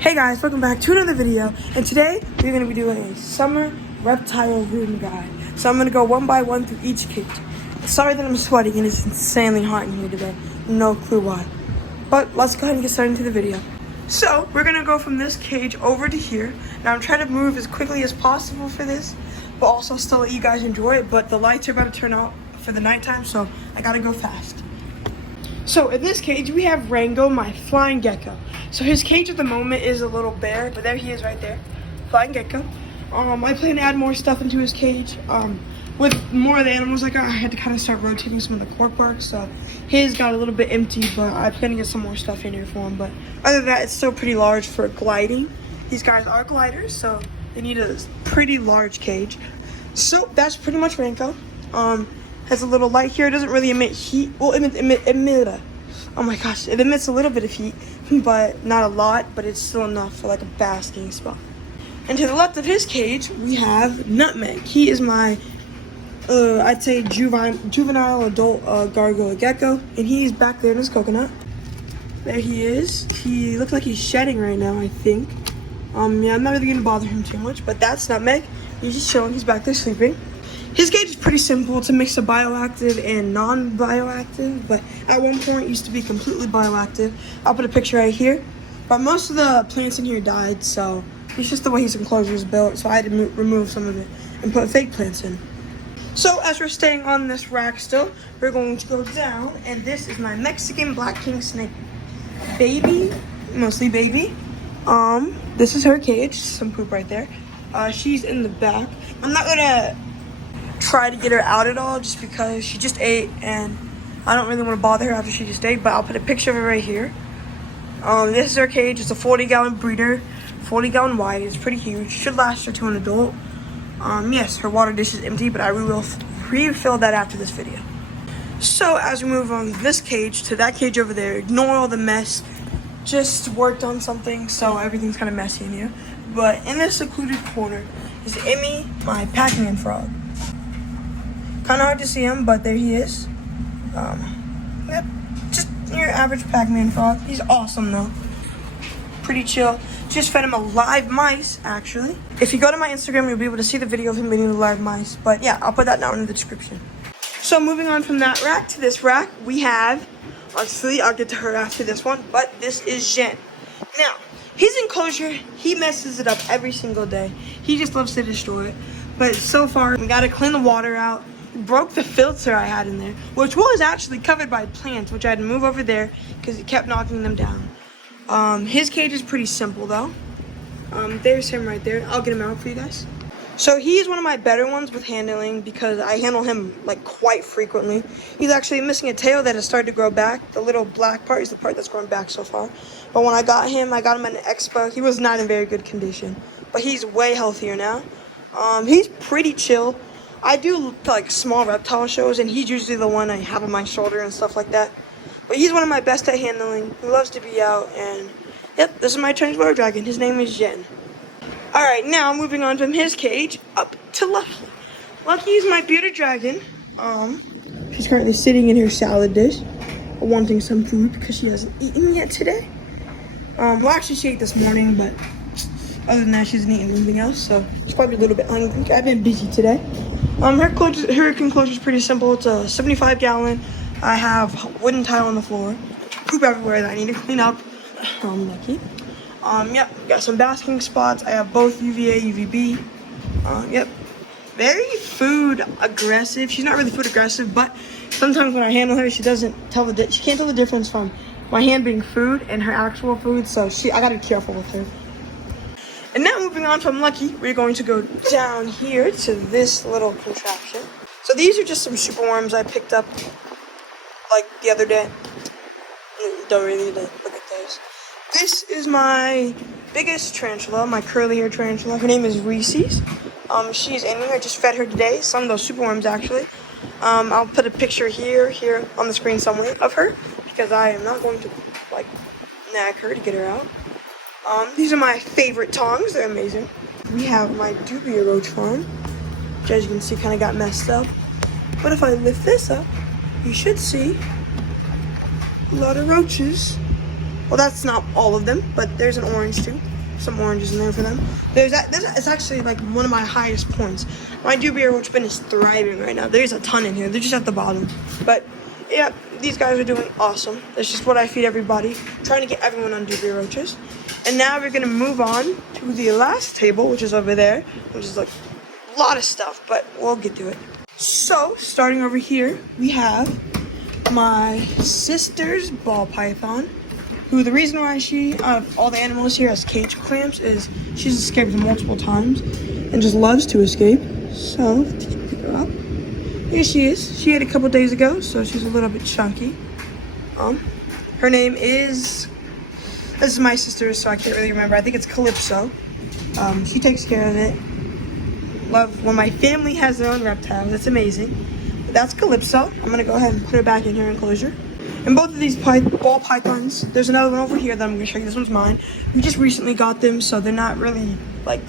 Hey guys, welcome back to another video, and today we're going to be doing a summer reptile room guide. So I'm going to go one by one through each cage. Sorry that I'm sweating and it's insanely hot in here today. No clue why. But let's go ahead and get started into the video. So we're going to go from this cage over to here. Now I'm trying to move as quickly as possible for this, but also still let you guys enjoy it. But the lights are about to turn out for the nighttime, so I got to go fast. So in this cage we have Rango, my flying gecko. So his cage at the moment is a little bare, but there he is right there, flying gecko. I plan to add more stuff into his cage. With more of the animals I got, I had to kind of start rotating some of the core parts, so his got a little bit empty, but I plan to get some more stuff in here for him. But other than that, it's still pretty large for gliding. These guys are gliders, so they need a pretty large cage. So that's pretty much Rango. Has a little light here. It doesn't really emit heat. Well, oh my gosh, it emits a little bit of heat, but not a lot, but it's still enough for like a basking spot. And to the left of his cage, we have Nutmeg. He is my, I'd say juvenile adult gargoyle gecko, and he's back there in his coconut. There he is. He looks like he's shedding right now, I think. Yeah, I'm not really gonna bother him too much, but that's Nutmeg. He's just chilling, he's back there sleeping. His cage is pretty simple. It's a mix of bioactive and non-bioactive, but at one point it used to be completely bioactive. I'll put a picture right here. But most of the plants in here died, so it's just the way his enclosure is built, so I had to remove some of it and put fake plants in. So as we're staying on this rack still, we're going to go down, and this is my Mexican black king snake. Baby, mostly baby. This is her cage, some poop right there. She's in the back. I'm not gonna try to get her out at all just because she just ate and I don't really want to bother her after she just ate, but I'll put a picture of her right here. This is her cage. It's a 40-gallon breeder, 40-gallon wide. It's pretty huge. Should last her to an adult. Yes, her water dish is empty, but I will refill that after this video. So as we move on this cage to that cage over there, ignore all the mess. Just worked on something, so everything's kind of messy in here. But in this secluded corner is Emmy, my Pac-Man frog. Kind of hard to see him, but there he is. Yep, just your average Pac-Man frog. He's awesome though. Pretty chill. Just fed him a live mice, actually. If you go to my Instagram, you'll be able to see the video of him eating the live mice. But yeah, I'll put that down in the description. So moving on from that rack to this rack, we have, obviously, I'll get to her after this one, but this is Jen. Now, his enclosure, he messes it up every single day. He just loves to destroy it. But so far, we gotta clean the water out. Broke the filter I had in there, which was actually covered by plants, which I had to move over there because it kept knocking them down. His cage is pretty simple though. There's him right there. I'll get him out for you guys. So he's one of my better ones with handling because I handle him like quite frequently. He's actually missing a tail that has started to grow back. The little black part is the part that's grown back so far. But when I got him at an expo. He was not in very good condition, but he's way healthier now. He's pretty chill. I do like small reptile shows, and he's usually the one I have on my shoulder and stuff like that. But he's one of my best at handling. He loves to be out, and yep, this is my Chinese water dragon. His name is Jen. Alright, now moving on from his cage up to Lucky. Lucky is my bearded dragon. She's currently sitting in her salad dish, wanting some food because she hasn't eaten yet today. Well, actually she ate this morning, but other than that, she hasn't eaten anything else, so she's probably a little bit hungry. I've been busy today. Her enclosure is pretty simple. It's a 75-gallon. I have wooden tile on the floor, poop everywhere that I need to clean up. Lucky. Yep, got some basking spots. I have both UVA, UVB. Yep, very food aggressive. She's not really food aggressive, but sometimes when I handle her, she can't tell the difference from my hand being food and her actual food. So I gotta be careful with her. And now moving on from Lucky, we're going to go down here to this little contraption. So these are just some super worms I picked up like the other day. Don't really need to look at those. This is my biggest tarantula, my curly hair tarantula. Her name is Reese's. She's in here. I just fed her today. Some of those super worms actually. I'll put a picture here on the screen somewhere of her because I am not going to like nag her to get her out. These are my favorite tongs. They're amazing. We have my dubia roach farm, which as you can see kind of got messed up. But if I lift this up, you should see a lot of roaches Well, that's not all of them, but there's an orange too. Some oranges in there for them. It's actually like one of my highest points. My dewberry roach bin is thriving right now. There's a ton in here. They're just at the bottom. But yeah, these guys are doing awesome. That's just what I feed everybody. Trying to get everyone on dewberry roaches. And now we're gonna move on to the last table, which is over there, which is like a lot of stuff, but we'll get to it. So, starting over here, we have my sister's ball python, who the reason why she, all the animals here has cage clamps is she's escaped multiple times and just loves to escape. So, pick her up. Here she is. She ate a couple days ago, so she's a little bit chunky. Her name is, this is my sister's, so I can't really remember. I think it's Calypso. She takes care of it. Love when my family has their own reptile. That's amazing. But that's Calypso. I'm gonna go ahead and put her back in her enclosure. And both of these ball pythons, there's another one over here that I'm gonna show you. This one's mine. We just recently got them, so they're not really like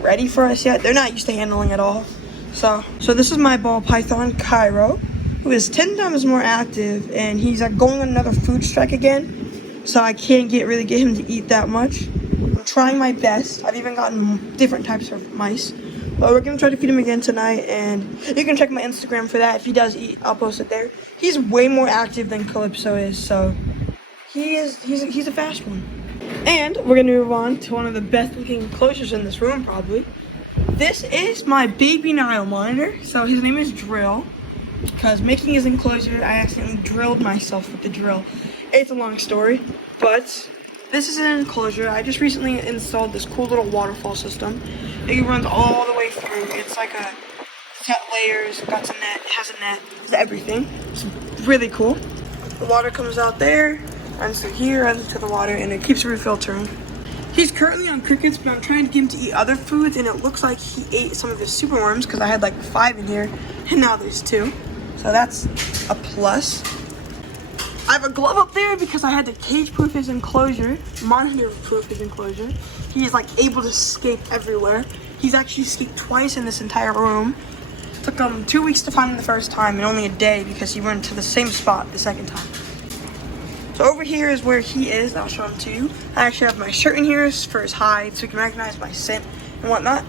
ready for us yet. They're not used to handling at all. So this is my ball python, Cairo, who is 10 times more active, and he's like going on another food strike again. So I can't really get him to eat that much. I'm trying my best. I've even gotten different types of mice. But we're gonna try to feed him again tonight, and you can check my Instagram for that. If he does eat, I'll post it there. He's way more active than Calypso is, so he's a fast one. And we're gonna move on to one of the best looking enclosures in this room, probably. This is my baby Nile monitor. So his name is Drill, because making his enclosure, I accidentally drilled myself with the drill. It's a long story, but this is an enclosure. I just recently installed this cool little waterfall system. It runs all the way through. It's like it's got layers, got a net, it has a net, it's everything. It's really cool. The water comes out there, runs through here, runs into the water, and it keeps refiltering. He's currently on crickets, but I'm trying to get him to eat other foods, and it looks like he ate some of his superworms because I had like 5 in here, and now there's 2. So that's a plus. I have a glove up there because I had to cage-proof his enclosure, monitor-proof his enclosure. He is like able to escape everywhere. He's actually escaped twice in this entire room. It took him 2 weeks to find him the first time and only a day because he went to the same spot the second time. So over here is where he is. I'll show him to you. I actually have my shirt in here for his hide so he can recognize my scent and whatnot.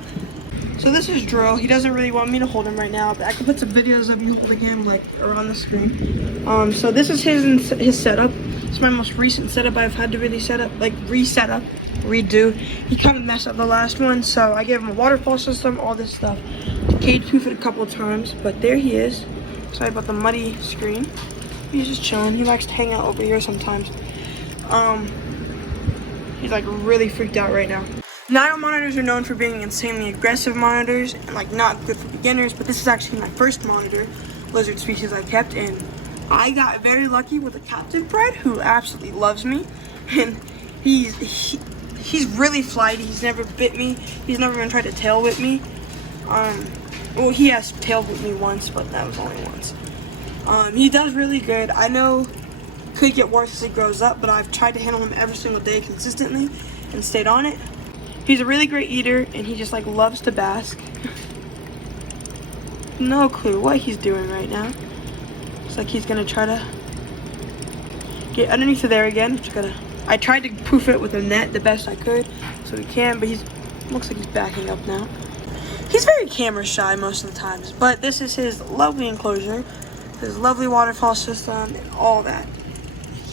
So this is Drill. He doesn't really want me to hold him right now, but I can put some videos of me holding him like around the screen. So this is his setup. It's my most recent setup I've had to really redo. He kind of messed up the last one, so I gave him a waterfall system, all this stuff. Cage proof it a couple of times, but there he is. Sorry about the muddy screen. He's just chilling. He likes to hang out over here sometimes. He's like really freaked out right now. Nile monitors are known for being insanely aggressive monitors and like not good for beginners, but this is actually my first monitor lizard species I kept, and I got very lucky with a captive bred who absolutely loves me, and he's really flighty. He's never bit me. He's never even tried to tail whip me. Well, he has tail whipped me once, but that was only once. He does really good. I know could get worse as he grows up, but I've tried to handle him every single day consistently and stayed on it. He's a really great eater, and he just like loves to bask. No clue what he's doing right now. Looks like he's gonna try to get underneath of there again. I tried to proof it with a net the best I could, so he can, but looks like he's backing up now. He's very camera shy most of the times, but this is his lovely enclosure, his lovely waterfall system, and all that.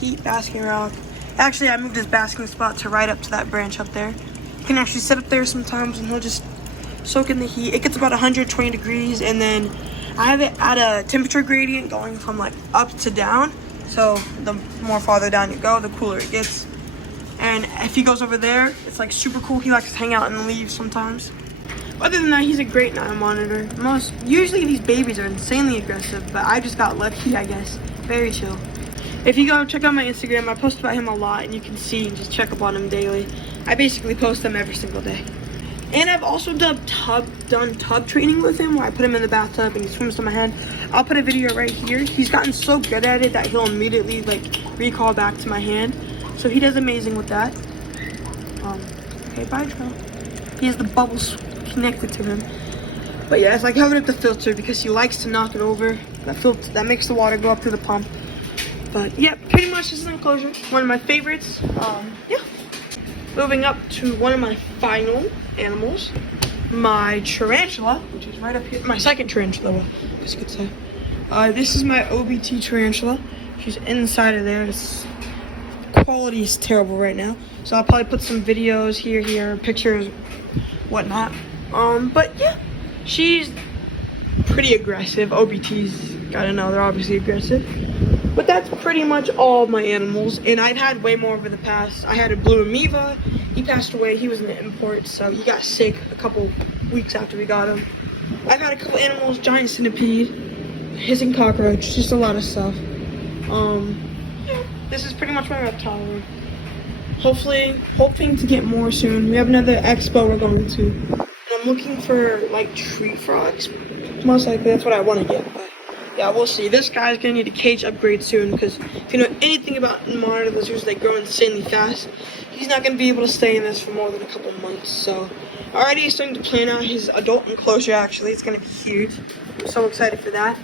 Heat basking rock. Actually, I moved his basking spot to right up to that branch up there. You can actually sit up there sometimes, and he'll just soak in the heat. It gets about 120 degrees, and then I have it at a temperature gradient going from like up to down. So the more farther down you go, the cooler it gets. And if he goes over there, it's like super cool. He likes to hang out and leave sometimes. Other than that, he's a great Nile monitor. Usually these babies are insanely aggressive, but I just got lucky, I guess. Very chill. If you go check out my Instagram, I post about him a lot, and you can see and just check up on him daily. I basically post them every single day. And I've also done tub training with him, where I put him in the bathtub and he swims to my hand. I'll put a video right here. He's gotten so good at it that he'll immediately like recall back to my hand. So he does amazing with that. Okay, bye, Joe. He has the bubbles connected to him. But yes, I covered up the filter because he likes to knock it over. That makes the water go up through the pump. But yeah, pretty much this is an enclosure. One of my favorites. Yeah. Moving up to one of my final animals, my tarantula, which is right up here. My second tarantula, I guess you could say. This is my OBT tarantula. She's inside of there. It's, quality is terrible right now, so I'll probably put some videos here, pictures, whatnot. But yeah, she's pretty aggressive. OBTs, gotta know, they're obviously aggressive. But that's pretty much all of my animals, and I've had way more over the past. I had a blue amoeba. He passed away. He was an import, so he got sick a couple weeks after we got him. I've had a couple animals, giant centipede, hissing cockroach, just a lot of stuff. Yeah, this is pretty much my reptile room. Hoping to get more soon. We have another expo we're going to, and I'm looking for like tree frogs. Most likely, that's what I want to get. But yeah, we'll see. This guy's gonna need a cage upgrade soon, because if you know anything about monitor lizards, they grow insanely fast. He's not gonna be able to stay in this for more than a couple months. So already starting to plan out his adult enclosure. Actually, it's gonna be huge. I'm so excited for that.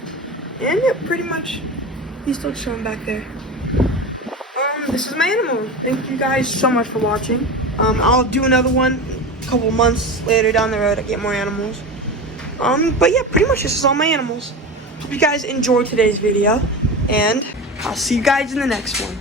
And yeah, pretty much he's still chilling back there. This is my animal. Thank you guys so much for watching. I'll do another one a couple months later down the road. I get more animals. But yeah, pretty much this is all my animals. Hope you guys enjoyed today's video, and I'll see you guys in the next one.